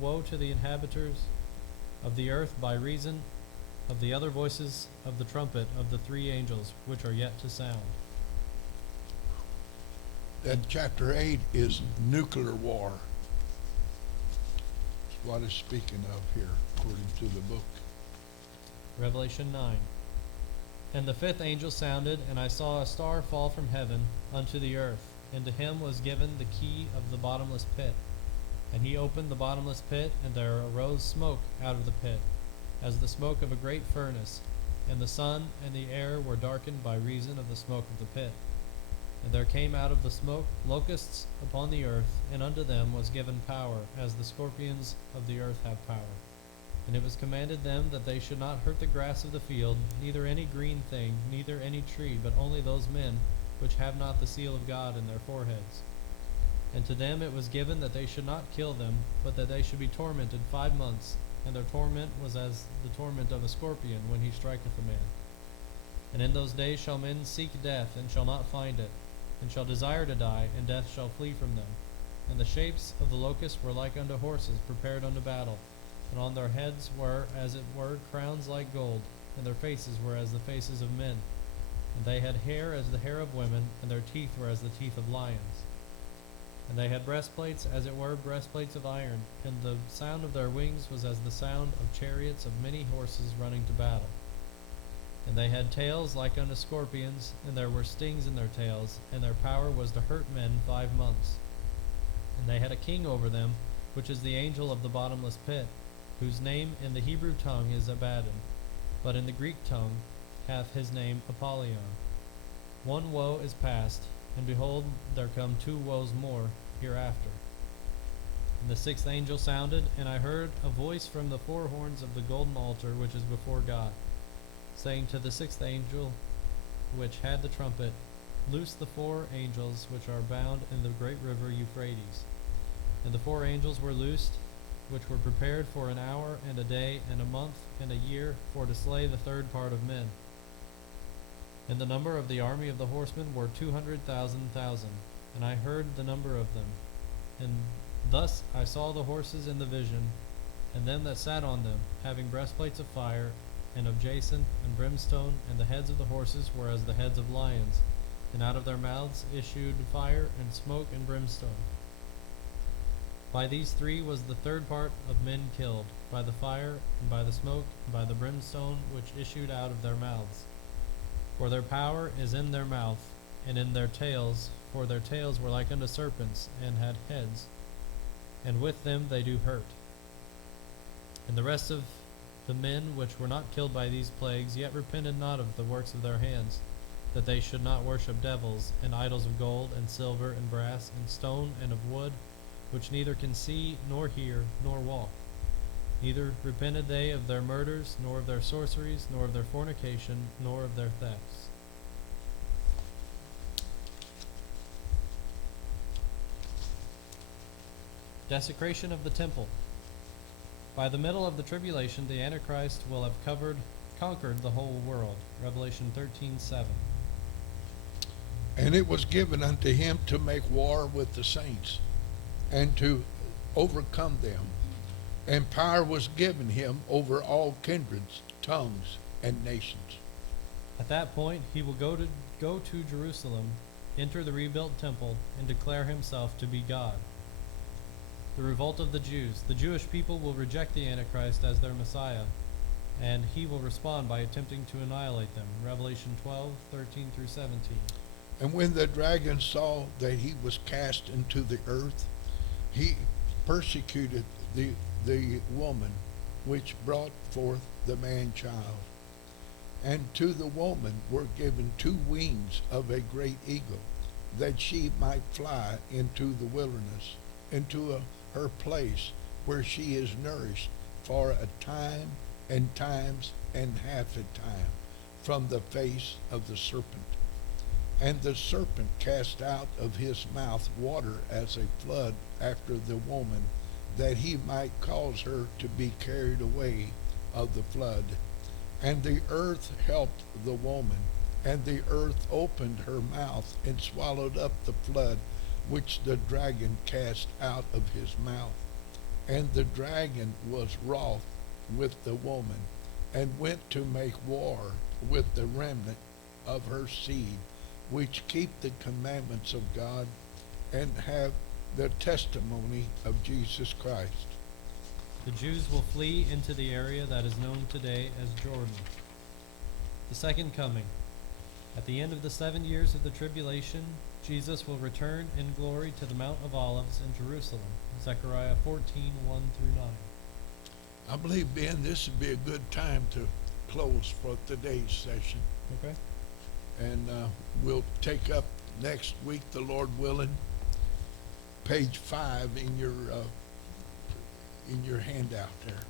woe to the inhabitants of the earth by reason of the other voices of the trumpet of the three angels which are yet to sound. That chapter 8 is nuclear war. That's what it's speaking of here, according to the book. Revelation 9. And the fifth angel sounded, and I saw a star fall from heaven unto the earth, and to him was given the key of the bottomless pit. And he opened the bottomless pit, and there arose smoke out of the pit, as the smoke of a great furnace, and the sun and the air were darkened by reason of the smoke of the pit. And there came out of the smoke locusts upon the earth, and unto them was given power, as the scorpions of the earth have power. And it was commanded them that they should not hurt the grass of the field, neither any green thing, neither any tree, but only those men which have not the seal of God in their foreheads. And to them it was given that they should not kill them, but that they should be tormented 5 months, and their torment was as the torment of a scorpion when he striketh a man. And in those days shall men seek death, and shall not find it, and shall desire to die, and death shall flee from them. And the shapes of the locusts were like unto horses prepared unto battle, and on their heads were, as it were, crowns like gold, and their faces were as the faces of men. And they had hair as the hair of women, and their teeth were as the teeth of lions. And they had breastplates, as it were, breastplates of iron, and the sound of their wings was as the sound of chariots of many horses running to battle. And they had tails like unto scorpions, and there were stings in their tails, and their power was to hurt men 5 months. And they had a king over them, which is the angel of the bottomless pit, whose name in the Hebrew tongue is Abaddon, but in the Greek tongue hath his name Apollyon. One woe is past, and behold, there come 2 woes more hereafter. And the sixth angel sounded, and I heard a voice from the 4 horns of the golden altar which is before God, saying to the sixth angel which had the trumpet, Loose the 4 angels which are bound in the great river Euphrates. And the 4 angels were loosed, which were prepared for an hour and a day and a month and a year, for to slay the 3rd part of men. And the number of the army of the horsemen were 200,000,000, and I heard the number of them. And thus I saw the horses in the vision, and them that sat on them, having breastplates of fire, and of jacinth and brimstone, and the heads of the horses were as the heads of lions, and out of their mouths issued fire and smoke and brimstone. By these 3 was the 3rd part of men killed, by the fire, and by the smoke, and by the brimstone which issued out of their mouths. For their power is in their mouth, and in their tails, for their tails were like unto serpents, and had heads, and with them they do hurt. And the rest of the men which were not killed by these plagues yet repented not of the works of their hands, that they should not worship devils, and idols of gold, and silver, and brass, and stone, and of wood, which neither can see, nor hear, nor walk. Neither repented they of their murders, nor of their sorceries, nor of their fornication, nor of their thefts. Desecration of the temple. By the middle of the tribulation, the Antichrist will have conquered the whole world. Revelation 13:7. And it was given unto him to make war with the saints, and to overcome them. And power was given him over all kindreds, tongues, and nations. At that point, he will go to Jerusalem, enter the rebuilt temple, and declare himself to be God. The revolt of the Jews. The Jewish people will reject the Antichrist as their Messiah, and he will respond by attempting to annihilate them. Revelation 12:13-17. And when the dragon saw that he was cast into the earth, he persecuted the woman which brought forth the man-child. And to the woman were given 2 wings of a great eagle, that she might fly into the wilderness, into her place where she is nourished for a time and times and half a time from the face of the serpent. And the serpent cast out of his mouth water as a flood after the woman, that he might cause her to be carried away of the flood. And the earth helped the woman, and the earth opened her mouth and swallowed up the flood which the dragon cast out of his mouth. And the dragon was wroth with the woman, and went to make war with the remnant of her seed, which keep the commandments of God, and have the testimony of Jesus Christ. The Jews will flee into the area that is known today as Jordan. The second coming. At the end of the 7 years of the tribulation, Jesus will return in glory to the Mount of Olives in Jerusalem. Zechariah 14:1-9. I believe, Ben, this would be a good time to close for today's session. Okay. And we'll take up next week, the Lord willing, page 5 in your handout there.